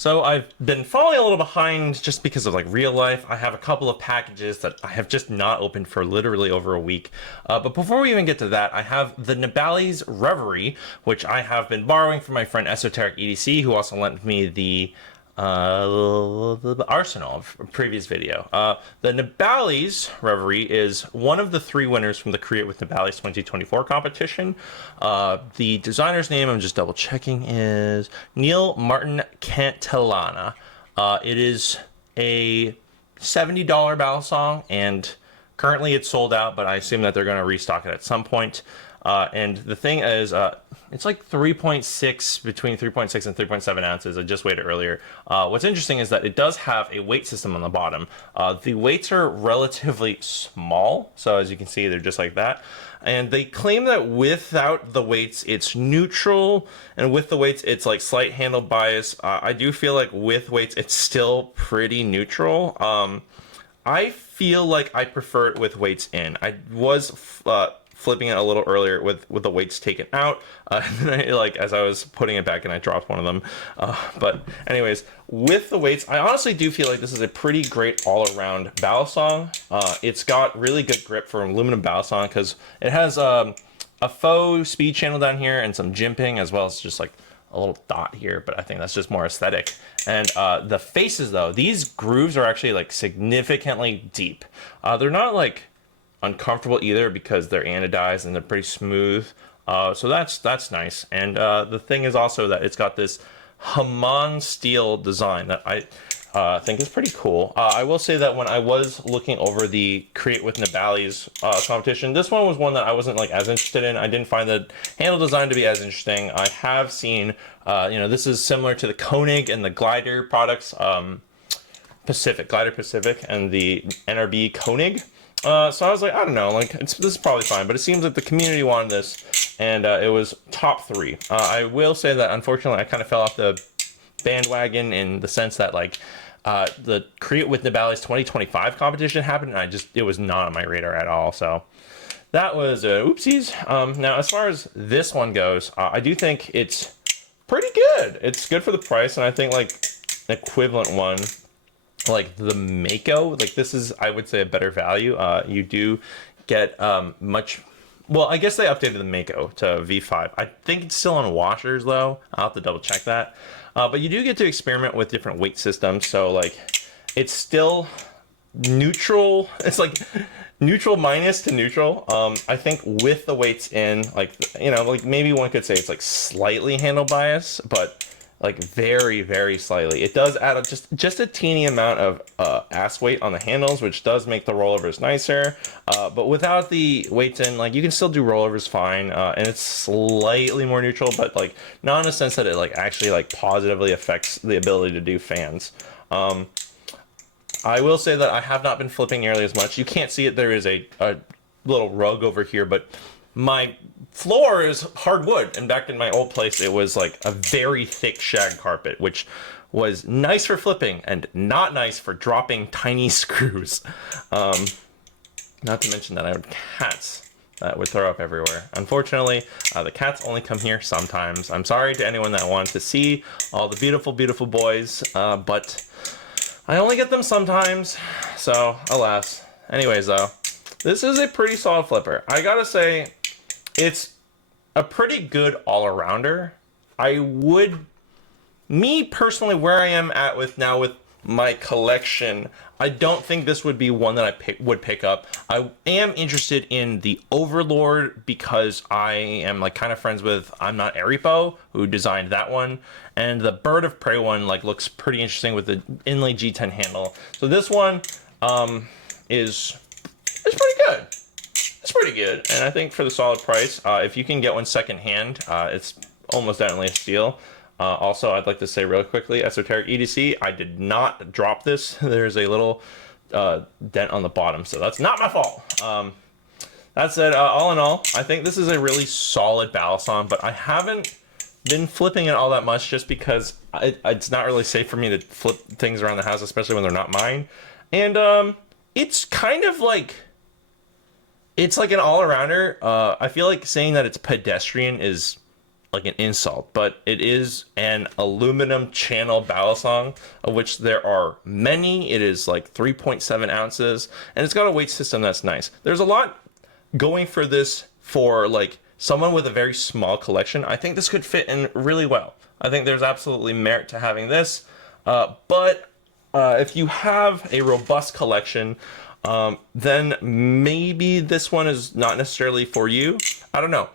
So I've been falling a little behind just because of like real life. I have a couple of packages that I have just not opened for literally over a week. But before we even get to that, I have the Nabalis Reverie, which I have been borrowing from my friend Esoteric EDC, who also lent me the Arsenal of a previous video. The Nabalis Reverie is one of the three winners from the Create with Nabalis 2024 competition. The designer's name, I'm just double checking, is Neil Martin Cantillana. It is a $70 Balisong, and currently it's sold out, but I assume that they're going to restock it at some point. And the thing is, it's like 3.6, between 3.6 and 3.7 ounces. I just weighed it earlier. What's interesting is that it does have a weight system on the bottom. The weights are relatively small, so as you can see, they're just like that. And they claim that without the weights, it's neutral, and with the weights, it's like slight handle bias. I do feel like with weights, it's still pretty neutral. I feel like I prefer it with weights in. I was flipping it a little earlier with the weights taken out, and then as I was putting it back and I dropped one of them. But anyways, with the weights, I honestly do feel like this is a pretty great all-around Balisong. It's got really good grip for an aluminum Balisong because it has a faux speed channel down here and some jimping, as well as just like a little dot here, but I think that's just more aesthetic. And the faces though, these grooves are actually like significantly deep. They're not like uncomfortable either because they're anodized and they're pretty smooth. So that's nice. And the thing is also that it's got this Haman steel design that I think is pretty cool. I will say that when I was looking over the Create with Nabalis competition, this one was one that I wasn't like as interested in. I didn't find the handle design to be as interesting. I have seen, this is similar to the Koenig and the Glider products, Glider Pacific and the NRB Koenig. So I was like, I don't know, this is probably fine, but it seems that the community wanted this, and it was top 3. I will say that unfortunately I kind of fell off the bandwagon in the sense that the Create with Nabalis 2025 competition happened, and it was not on my radar at all. So that was oopsies. Now as far as this one goes, I do think it's pretty good. It's good for the price, and I think like an equivalent one, like the Mako, this is, I would say, a better value. You do get well, I guess they updated the Mako to V5. I think it's still on washers though. I'll have to double check that. But you do get to experiment with different weight systems. So it's still neutral. It's like neutral minus to neutral. I think with the weights in, maybe one could say it's like slightly handle bias, but very, very slightly. It does add just a teeny amount of ass weight on the handles, which does make the rollovers nicer. But without the weights in, you can still do rollovers fine, and it's slightly more neutral, but not in a sense that it actually positively affects the ability to do fans. I will say that I have not been flipping nearly as much. You can't see it. There is a little rug over here, but my floor is hardwood, and back in my old place it was like a very thick shag carpet, which was nice for flipping and not nice for dropping tiny screws. Not to mention that I had cats that would throw up everywhere. Unfortunately, the cats only come here sometimes. I'm sorry to anyone that wanted to see all the beautiful, beautiful boys, but I only get them sometimes, so alas. Anyways though, this is a pretty solid flipper. I gotta say, it's a pretty good all-arounder. Me personally, where I am at with my collection, I don't think this would be one that I would pick up. I am interested in the Overlord because I am kind of friends with I'm Not Aripo, who designed that one, and the Bird of Prey one looks pretty interesting with the inlay G10 handle. So this one is pretty good. It's pretty good, and I think for the solid price, if you can get one secondhand, it's almost definitely a steal. Also, I'd like to say real quickly, Esoteric EDC, I did not drop this. There's a little dent on the bottom, so that's not my fault. That said, all in all, I think this is a really solid Balisong, but I haven't been flipping it all that much just because it's not really safe for me to flip things around the house, especially when they're not mine. And it's kind of it's like an all-arounder. I feel like saying that it's pedestrian is like an insult, but it is an aluminum channel Balisong, of which there are many. It is like 3.7 ounces, and it's got a weight system that's nice. There's a lot going for this for like someone with a very small collection. I think this could fit in really well. I think there's absolutely merit to having this, but if you have a robust collection, then maybe this one is not necessarily for you. I don't know.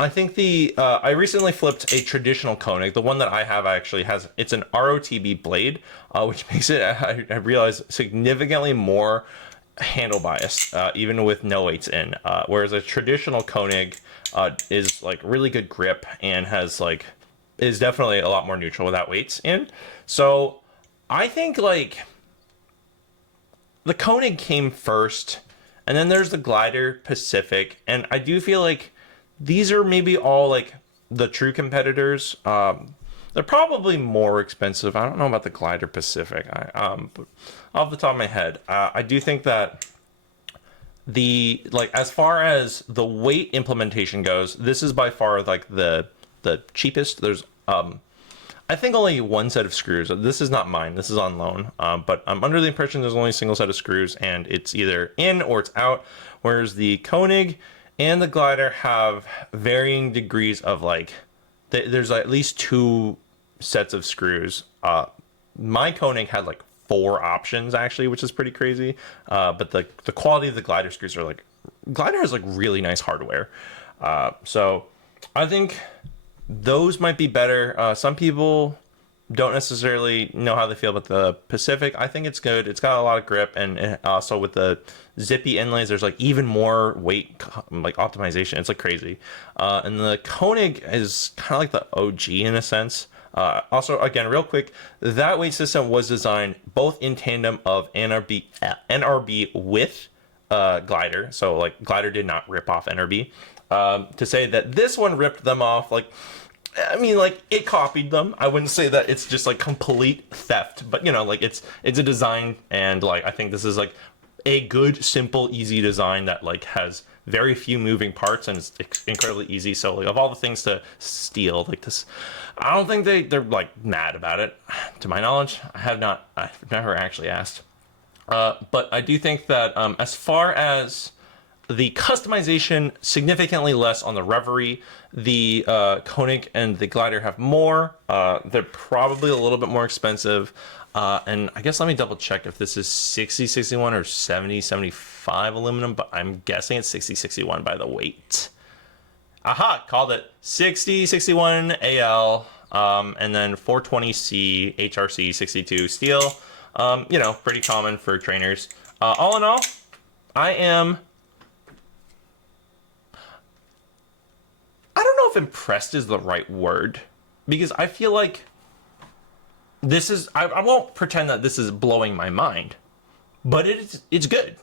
I think I recently flipped a traditional Koenig. The one that I have actually it's an ROTB blade, which makes it, I realize, significantly more handle biased, even with no weights in. Whereas a traditional Koenig is like really good grip and is definitely a lot more neutral without weights in. So I think like the Koenig came first, and then there's the Glider Pacific, and I do feel like these are maybe all like the true competitors. They're probably more expensive. I don't know about the Glider Pacific. But off the top of my head, I do think that as far as the weight implementation goes, this is by far like the cheapest. There's I think only one set of screws. This is not mine. This is on loan. But I'm under the impression there's only a single set of screws, and it's either in or it's out. Whereas the Koenig and the Glider have varying degrees of like, there's at least 2 sets of screws. My Koenig had like 4 options actually, which is pretty crazy. But the quality of the Glider screws are like, Glider has like really nice hardware. So I think those might be better. Some people don't necessarily know how they feel about the Pacific. I think it's good. It's got a lot of grip, and also with the zippy inlays, there's like even more weight like optimization. It's like crazy. And the Koenig is kind of like the OG in a sense. Also, again, real quick, that weight system was designed both in tandem of NRB with Glider. So like Glider did not rip off NRB. To say that this one ripped them off, like, I mean, like, it copied them. I wouldn't say that it's just like complete theft, but you know, like it's a design, and like I think this is like a good, simple, easy design that like has very few moving parts and it's incredibly easy. So like of all the things to steal, like this, I don't think they're like mad about it. To my knowledge, I've never actually asked. But I do think that as far as the customization, significantly less on the Reverie. The Koenig and the Glider have more. They're probably a little bit more expensive. And I guess let me double check if this is 6061 or 7075 aluminum, but I'm guessing it's 6061 by the weight. Aha, called it 6061 AL, and then 420C HRC 62 steel. You know, pretty common for trainers. All in all, I don't know if impressed is the right word, because I feel like this is, I won't pretend that this is blowing my mind, but it's good.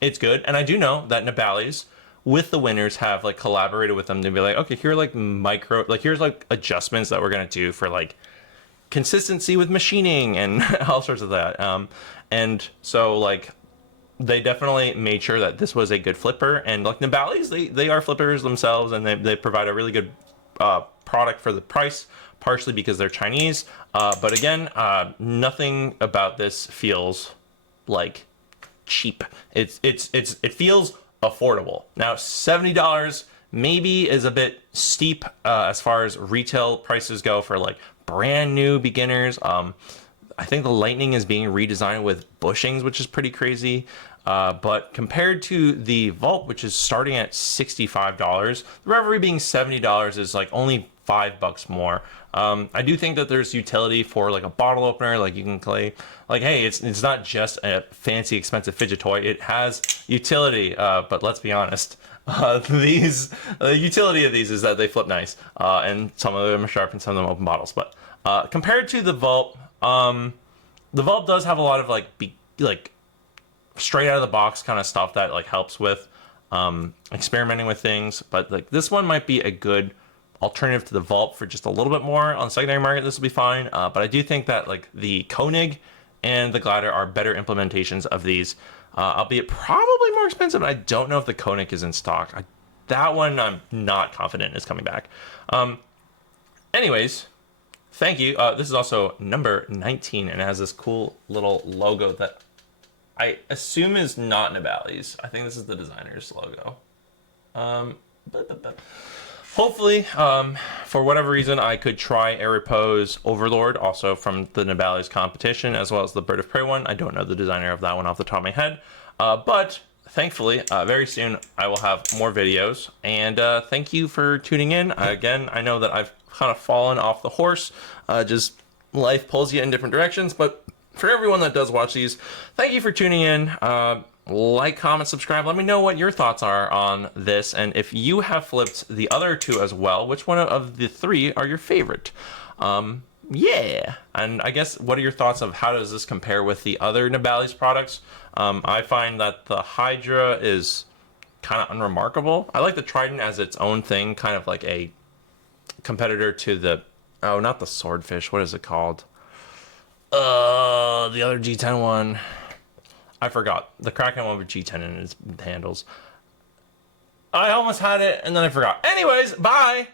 It's good. And I do know that Nabalis with the winners have like collaborated with them to be like, okay, here are like here's like adjustments that we're going to do for like consistency with machining and all sorts of that. And so like, they definitely made sure that this was a good flipper, and like Nabalis, they are flippers themselves, and they provide a really good product for the price, partially because they're Chinese. But again, nothing about this feels like cheap. It feels affordable. Now, $70 maybe is a bit steep as far as retail prices go for like brand new beginners. I think the Lightning is being redesigned with bushings, which is pretty crazy. But compared to the Vault, which is starting at $65, the Reverie being $70 is like only $5 more. I do think that there's utility for like a bottle opener, like you can play, like, hey, it's not just a fancy, expensive fidget toy. It has utility, but let's be honest. The utility of these is that they flip nice, and some of them are sharp and some of them open bottles. But compared to the Vault does have a lot of like straight out of the box kind of stuff that like helps with experimenting with things. But like this one might be a good alternative to the Vault for just a little bit more on the secondary market. This will be fine. But I do think that like the Koenig and the Glider are better implementations of these, albeit probably more expensive. I don't know if the Koenig is in stock. That one I'm not confident is coming back. Anyways, thank you. This is also number 19 and it has this cool little logo that I assume is not Nabalis. I think this is the designer's logo. Hopefully, for whatever reason, I could try Air Repose Overlord, also from the Nabalis competition, as well as the Bird of Prey one. I don't know the designer of that one off the top of my head. But thankfully, very soon, I will have more videos. And thank you for tuning in. Again, I know that I've kind of fallen off the horse. Just life pulls you in different directions. But for everyone that does watch these, thank you for tuning in. Like, comment, subscribe. Let me know what your thoughts are on this. And if you have flipped the other two as well, which one of the three are your favorite? Yeah. And I guess, what are your thoughts of how does this compare with the other Nabalis products? I find that the Hydra is kind of unremarkable. I like the Trident as its own thing, kind of like a competitor to the, oh, not the Swordfish. What is it called? The other G10 one. I forgot. The Kraken one with G10 in its handles. I almost had it, and then I forgot. Anyways, bye!